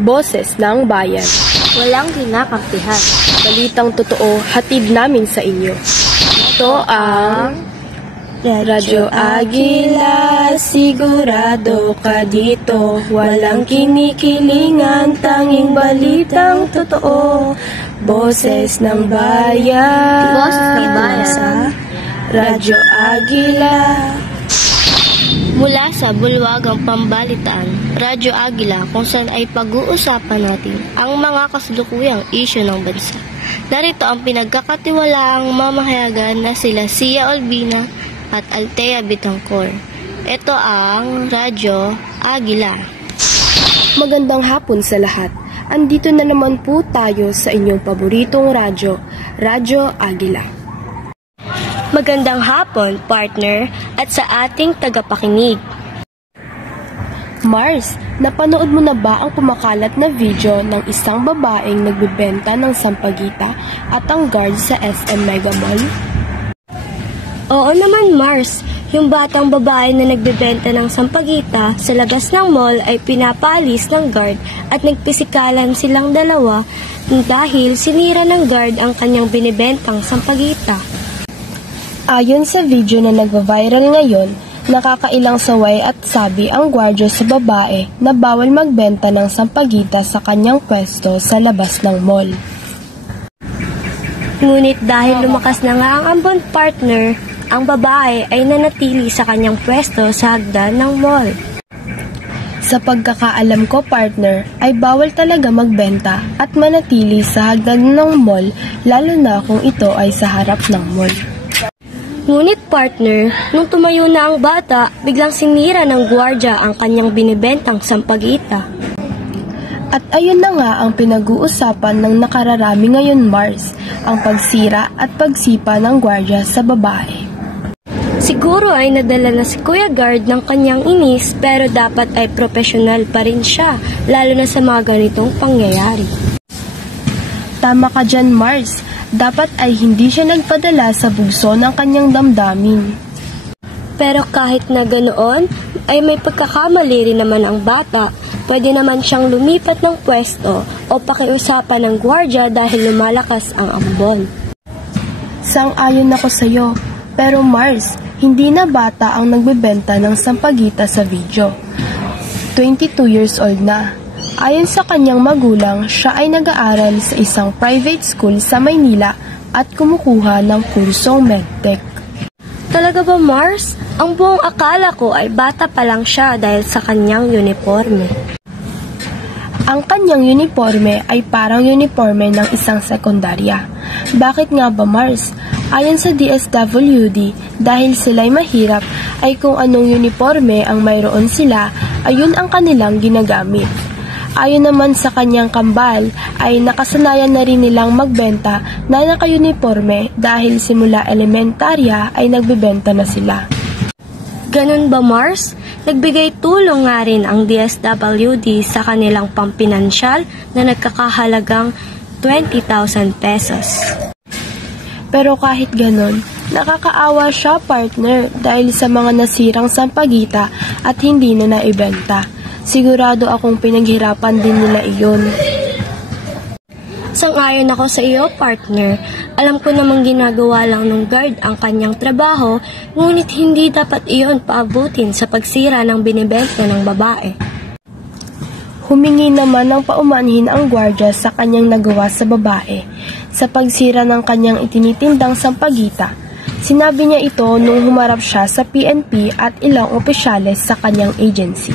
Boses ng Bayan. Walang kinakampihan. Balitang totoo, hatid namin sa inyo. Ito ang Radyo Agila, sigurado ka dito. Walang kinikilingan, tanging balitang totoo. Boses ng Bayan. Boses ng Bayan. Radyo Agila. Mula sa bulwagang pambalitaan, Radyo Agila, kung saan ay pag-uusapan natin ang mga kasalukuyang isyu ng bansa. Narito ang pinagkakatiwalaang mamahayagan na sila Sia Olvina at Althea Bitancor. Ito ang Radyo Agila. Magandang hapon sa lahat. Andito na naman po tayo sa inyong paboritong radyo, Radyo Agila. Magandang hapon, partner, at sa ating tagapakinig. Mars, napanood mo na ba ang kumakalat na video ng isang babaeng nagbebenta ng sampagita at ang guard sa SM Mega Mall? Oo naman, Mars. Yung batang babae na nagbebenta ng sampagita sa labas ng mall ay pinapaalis ng guard at nagpisikalan silang dalawa dahil sinira ng guard ang kanyang binibentang sampagita. Ayon sa video na nagva-viral ngayon, nakakailang saway at sabi ang gwardiya sa babae na bawal magbenta ng sampagita sa kanyang pwesto sa labas ng mall. Ngunit dahil lumakas na nga ang ambon, partner, ang babae ay nanatili sa kanyang pwesto sa hagdan ng mall. Sa pagkakaalam ko, partner, ay bawal talaga magbenta at manatili sa hagdan ng mall, lalo na kung ito ay sa harap ng mall. Ngunit, partner, nung tumayo na ang bata, biglang sinira ng gwardiya ang kanyang binibentang sampagita. At ayun na nga ang pinag-uusapan ng nakararami ngayon, Mars, ang pagsira at pagsipa ng gwardiya sa babae. Siguro ay nadala na si Kuya Guard ng kanyang inis, pero dapat ay profesional pa rin siya, lalo na sa mga ganitong pangyayari. Tama ka dyan, Mars. Dapat ay hindi siya nagpadala sa bugso ng kanyang damdamin. Pero kahit na ganoon, ay may pagkakamali rin naman ang bata. Pwede naman siyang lumipat ng pwesto o pakiusapan ng gwardiya dahil lumalakas ang ambon. Sang-ayon ako sa'yo. Pero Mars, hindi na bata ang nagbebenta ng sampagita sa video. 22 years old na. Ayon sa kanyang magulang, siya ay nag-aaral sa isang private school sa Maynila at kumukuha ng kursong medtech. Talaga ba, Mars? Ang buong akala ko ay bata pa lang siya dahil sa kanyang uniforme. Ang kanyang uniforme ay parang uniforme ng isang sekundarya. Bakit nga ba, Mars? Ayon sa DSWD, dahil sila'y mahirap, ay kung anong uniforme ang mayroon sila, ayun ang kanilang ginagamit. Ayon naman sa kanyang kambal, ay nakasanayan na rin nilang magbenta na naka-uniforme dahil simula elementarya ay nagbebenta na sila. Ganun ba, Mars? Nagbigay tulong nga rin ang DSWD sa kanilang pampinansyal na nagkakahalagang 20,000 pesos. Pero kahit ganun, nakakaawa siya, partner, dahil sa mga nasirang sampagita at hindi na naibenta. Sigurado akong pinaghirapan din nila iyon. Sang-ayon ako sa iyo, partner. Alam ko namang ginagawa lang ng guard ang kanyang trabaho, ngunit hindi dapat iyon paabutin sa pagsira ng binibenta ng babae. Humingi naman ng paumanhin ang gwardiya sa kanyang nagawa sa babae sa pagsira ng kanyang itinitindang sampagita. Sinabi niya ito nung humarap siya sa PNP at ilang opisyales sa kanyang agency.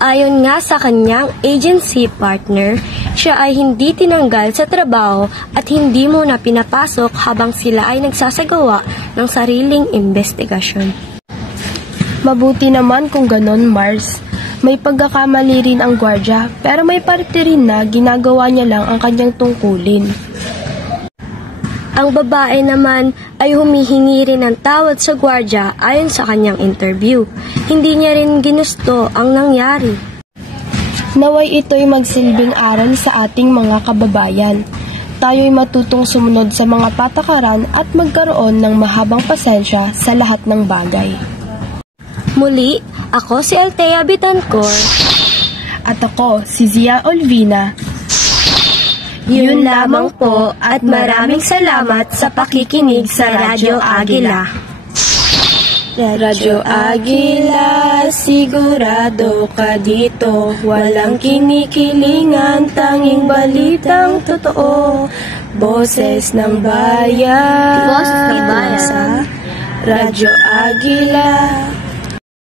Ayon nga sa kanyang agency, partner, siya ay hindi tinanggal sa trabaho at hindi muna pinapasok habang sila ay nagsasagawa ng sariling investigasyon. Mabuti naman kung ganon, Mars. May pagkakamali rin ang gwardiya, pero may parte rin na ginagawa niya lang ang kanyang tungkulin. Ang babae naman ay humihingi rin ng tawad sa gwardiya ayon sa kanyang interview. Hindi niya rin ginusto ang nangyari. Naway ito'y magsilbing aral sa ating mga kababayan. Tayo'y matutong sumunod sa mga patakaran at magkaroon ng mahabang pasensya sa lahat ng bagay. Muli, ako si Althea Bitancor At ako, si Zia Olvina. Yun lamang po at maraming salamat sa pakikinig sa Radyo Agila. Radyo Agila, sigurado ka dito. Walang kinikilingan, tanging balitang totoo. Boses ng bayan. Boses ng bayan. Radyo Agila.